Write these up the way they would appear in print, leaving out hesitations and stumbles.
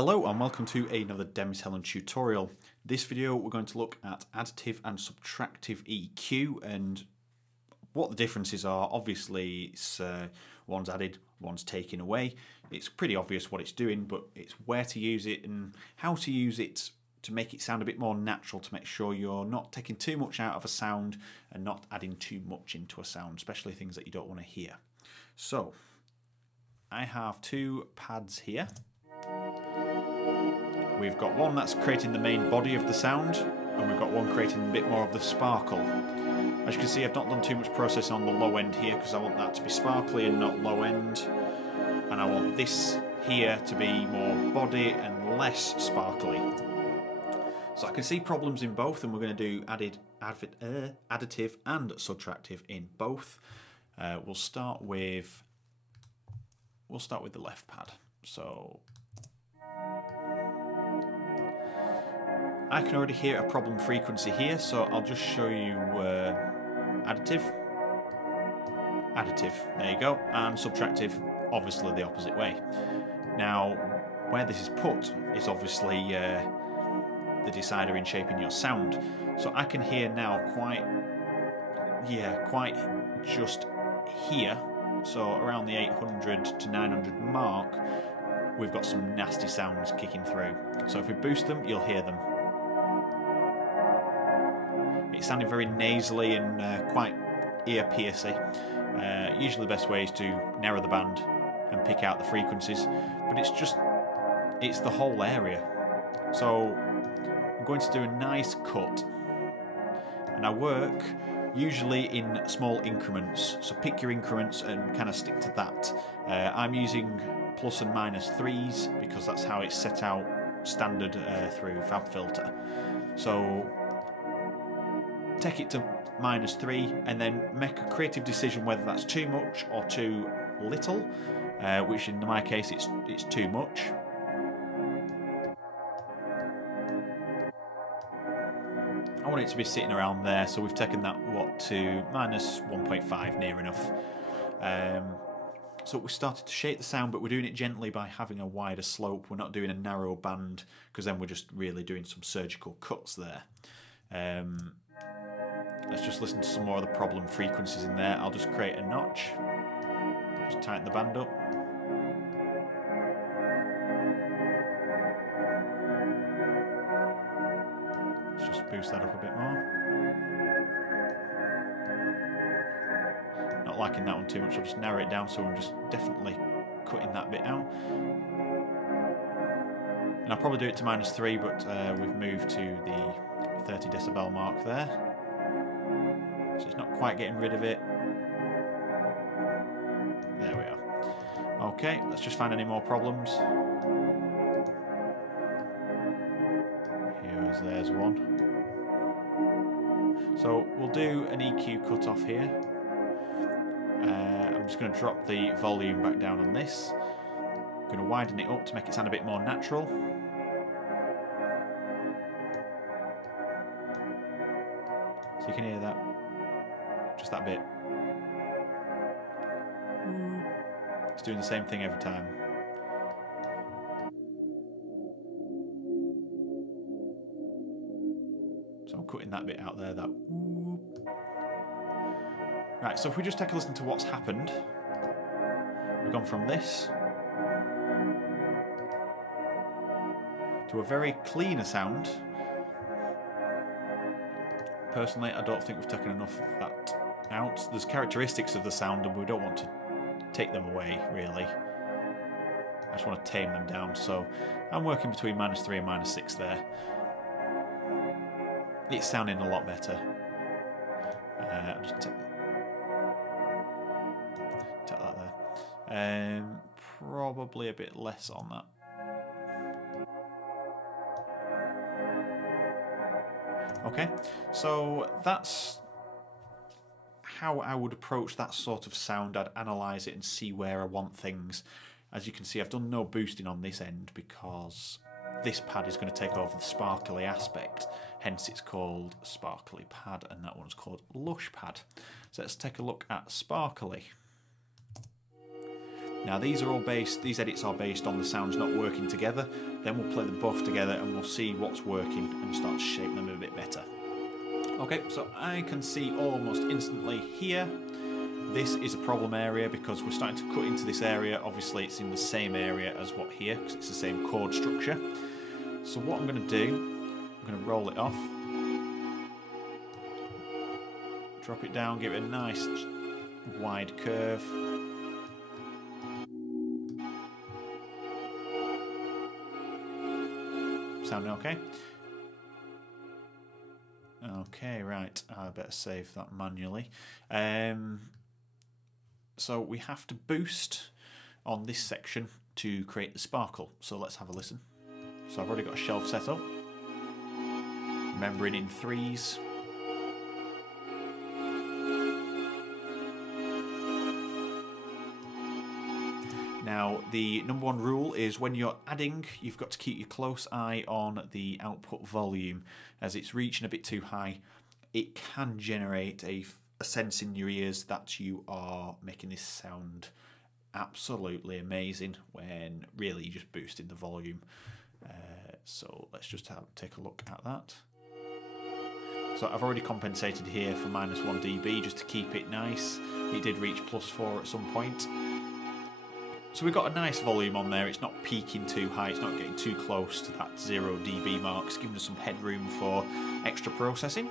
Hello and welcome to another DemisHellenFilm tutorial. This video we're going to look at additive and subtractive EQ and what the differences are. Obviously one's added, one's taken away. It's pretty obvious what it's doing, but it's where to use it and how to use it to make it sound a bit more natural, to make sure you're not taking too much out of a sound and not adding too much into a sound, especially things that you don't want to hear. So I have two pads here. We've got one that's creating the main body of the sound, and we've got one creating a bit more of the sparkle. As you can see, I've not done too much processing on the low end here because I want that to be sparkly and not low end. And I want this here to be more body and less sparkly. So I can see problems in both, and we're going to do additive and subtractive in both. We'll start with the left pad. So I can already hear a problem frequency here, so I'll just show you additive, there you go, and subtractive, obviously the opposite way. Now, where this is put is obviously the decider in shaping your sound. So I can hear now quite just here, so around the 800 to 900 mark, we've got some nasty sounds kicking through. So if we boost them, you'll hear them. It's sounding very nasally and quite ear-piercing. Usually the best way is to narrow the band and pick out the frequencies, but it's the whole area. So I'm going to do a nice cut, and I work usually in small increments, so pick your increments and kind of stick to that. I'm using plus and minus 3s because that's how it's set out standard through FabFilter. So take it to -3 and then make a creative decision whether that's too much or too little, which in my case it's too much. I want it to be sitting around there, so we've taken that to -1.5, near enough. So we started to shape the sound, but we're doing it gently by having a wider slope. We're not doing a narrow band because then we're just really doing some surgical cuts there. Let's just listen to some more of the problem frequencies in there. I'll just create a notch, just tighten the band up. Let's just boost that up a bit more. Not liking that one too much, I'll just narrow it down, so I'm just definitely cutting that bit out. And I'll probably do it to -3, but we've moved to the 30 decibel mark there. So it's not quite getting rid of it. There we are. Okay, let's just find any more problems. There's one. So we'll do an EQ cutoff here. I'm just going to drop the volume back down on this. I'm going to widen it up to make it sound a bit more natural. So you can hear that. Just that bit. It's doing the same thing every time. So I'm cutting that bit out there, that whoop. Right, so if we just take a listen to what's happened, we've gone from this to a very cleaner sound. Personally, I don't think we've taken enough of that out. There's characteristics of the sound and we don't want to take them away, really. I just want to tame them down, so I'm working between -3 and -6 there. It's sounding a lot better. Just take that there. Probably a bit less on that. Okay, so that's how I would approach that sort of sound. I'd analyse it and see where I want things. As you can see, I've done no boosting on this end because this pad is going to take over the sparkly aspect, hence it's called sparkly pad, and that one's called lush pad. So let's take a look at sparkly. Now these edits are based on the sounds not working together. Then we'll play them both together and we'll see what's working and start to shape them a bit better. Okay, so I can see almost instantly here, this is a problem area because we're starting to cut into this area. Obviously it's in the same area as what here, because it's the same chord structure. So what I'm going to do, I'm going to roll it off, drop it down, give it a nice wide curve. Sounding okay? Okay, right. I better save that manually. So we have to boost on this section to create the sparkle. So let's have a listen. So I've already got a shelf set up. Remembering in threes. Now, the number one rule is when you're adding, you've got to keep your close eye on the output volume. As it's reaching a bit too high, it can generate a sense in your ears that you are making this sound absolutely amazing when really you're just boosting the volume. So let's just take a look at that. So I've already compensated here for -1 dB just to keep it nice. It did reach +4 at some point. So we've got a nice volume on there. It's not peaking too high, it's not getting too close to that 0 dB mark. It's giving us some headroom for extra processing.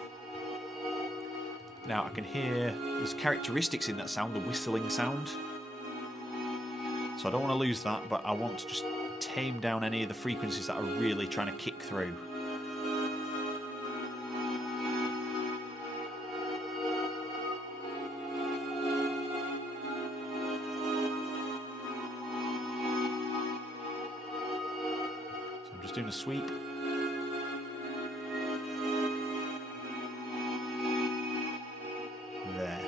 Now I can hear there's characteristics in that sound, the whistling sound. So I don't want to lose that, but I want to just tame down any of the frequencies that are really trying to kick through. Doing a sweep. There.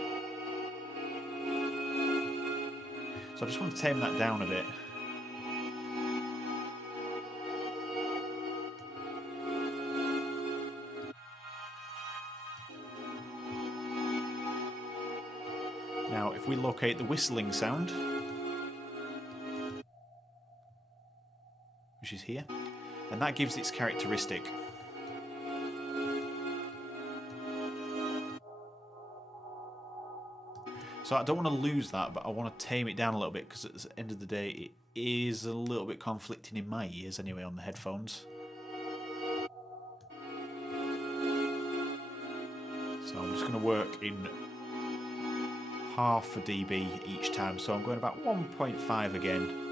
So I just want to tame that down a bit. Now, if we locate the whistling sound, which is here, and that gives its characteristic. So I don't want to lose that, but I want to tame it down a little bit because at the end of the day it is a little bit conflicting in my ears anyway on the headphones. So I'm just going to work in half a dB each time, so I'm going about 1.5 again.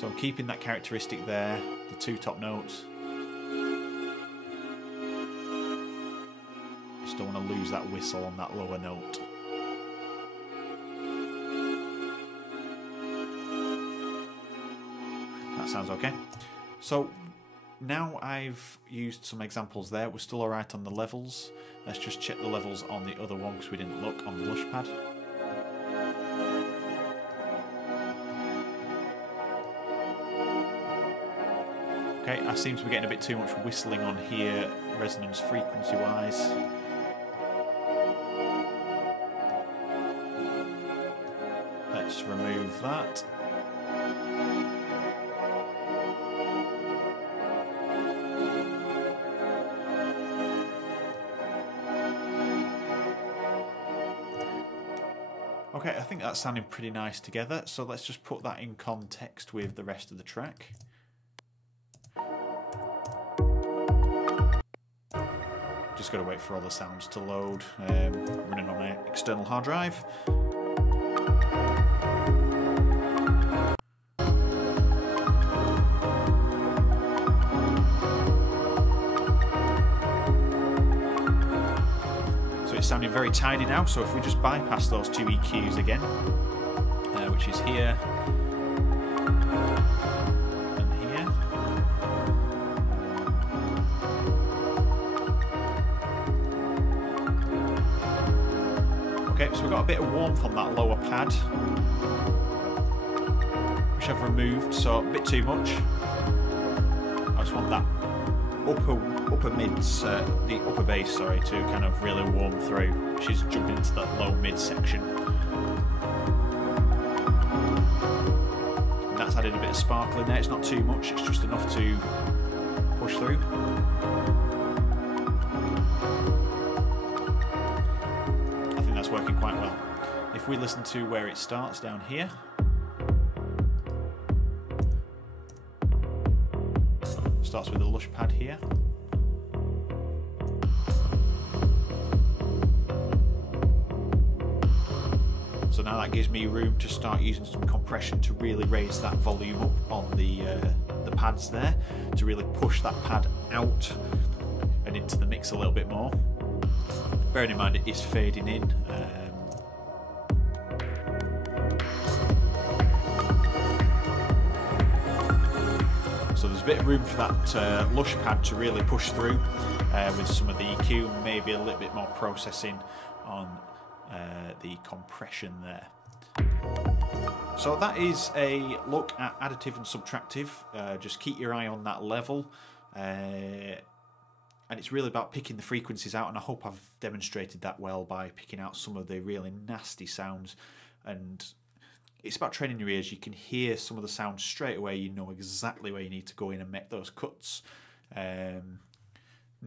So I'm keeping that characteristic there, the two top notes. Just don't want to lose that whistle on that lower note. That sounds okay. So now I've used some examples there. We're still alright on the levels. Let's just check the levels on the other one because we didn't look on the lush pad. Okay, I seem to be getting a bit too much whistling on here, resonance frequency wise. Let's remove that. Okay, I think that's sounding pretty nice together, so let's just put that in context with the rest of the track. Just got to wait for all the sounds to load, running on an external hard drive. So it's sounding very tidy now, so if we just bypass those two EQs again, which is here and here. Okay, so we've got a bit of warmth on that lower pad, which I've removed, so a bit too much. I just want that upper mids, the upper bass, sorry, to kind of really warm through. She's jumping into that low mid section. bit of sparkle in there. It's not too much, it's just enough to push through. I think that's working quite well. If we listen to where it starts down here, starts with a lush pad here. So now that gives me room to start using some compression to really raise that volume up on the pads there, to really push that pad out and into the mix a little bit more. Bearing in mind it is fading in. So there's a bit of room for that lush pad to really push through with some of the EQ, maybe a little bit more processing on the compression there. So that is a look at additive and subtractive. Just keep your eye on that level. And it's really about picking the frequencies out, and I hope I've demonstrated that well by picking out some of the really nasty sounds. And it's about training your ears. You can hear some of the sounds straight away. You know exactly where you need to go in and make those cuts.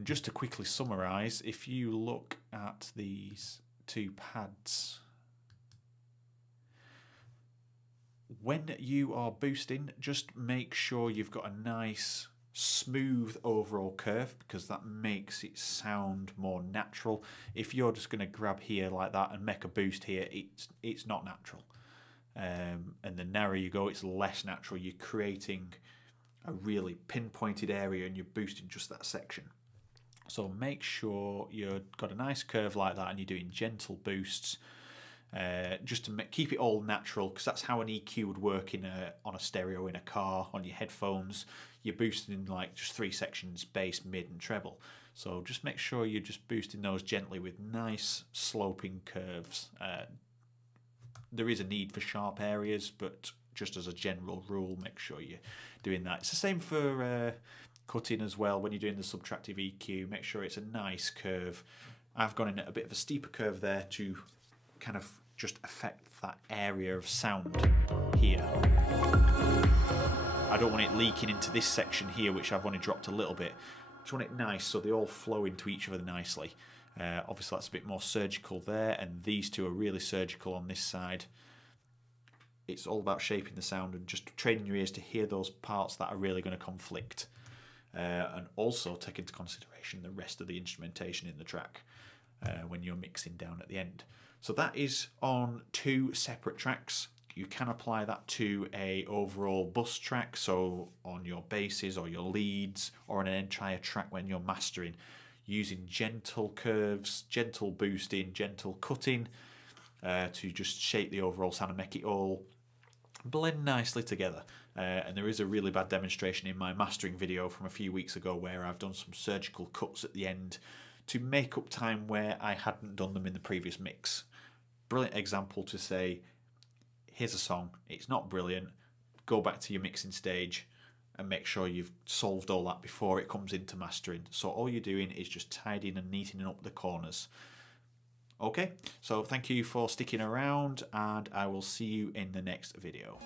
Just to quickly summarise, if you look at these two pads, when you are boosting, just make sure you've got a nice smooth overall curve, because that makes it sound more natural. If you're just going to grab here like that and make a boost here, it's not natural. And the narrower you go, it's less natural. You're creating a really pinpointed area and you're boosting just that section. So make sure you've got a nice curve like that and you're doing gentle boosts, just to keep it all natural, because that's how an EQ would work on a stereo in a car, on your headphones. You're boosting in like just 3 sections, bass, mid and treble. So just make sure you're just boosting those gently with nice sloping curves. There is a need for sharp areas, but just as a general rule, make sure you're doing that. It's the same for cutting as well. When you're doing the subtractive EQ, make sure it's a nice curve. I've gone in at a bit of a steeper curve there to kind of just affect that area of sound here. I don't want it leaking into this section here, which I've only dropped a little bit. I just want it nice so they all flow into each other nicely. Obviously that's a bit more surgical there, and these two are really surgical on this side. It's all about shaping the sound and just training your ears to hear those parts that are really going to conflict, and also take into consideration the rest of the instrumentation in the track when you're mixing down at the end. So that is on 2 separate tracks. You can apply that to a overall bus track, so on your basses or your leads, or on an entire track when you're mastering, using gentle curves, gentle boosting, gentle cutting, to just shape the overall sound and make it all blend nicely together. And there is a really bad demonstration in my mastering video from a few weeks ago where I've done some surgical cuts at the end to make up time where I hadn't done them in the previous mix. Brilliant example to say, here's a song, it's not brilliant, go back to your mixing stage and make sure you've solved all that before it comes into mastering. So all you're doing is just tidying and neatening up the corners. Okay, so thank you for sticking around, and I will see you in the next video.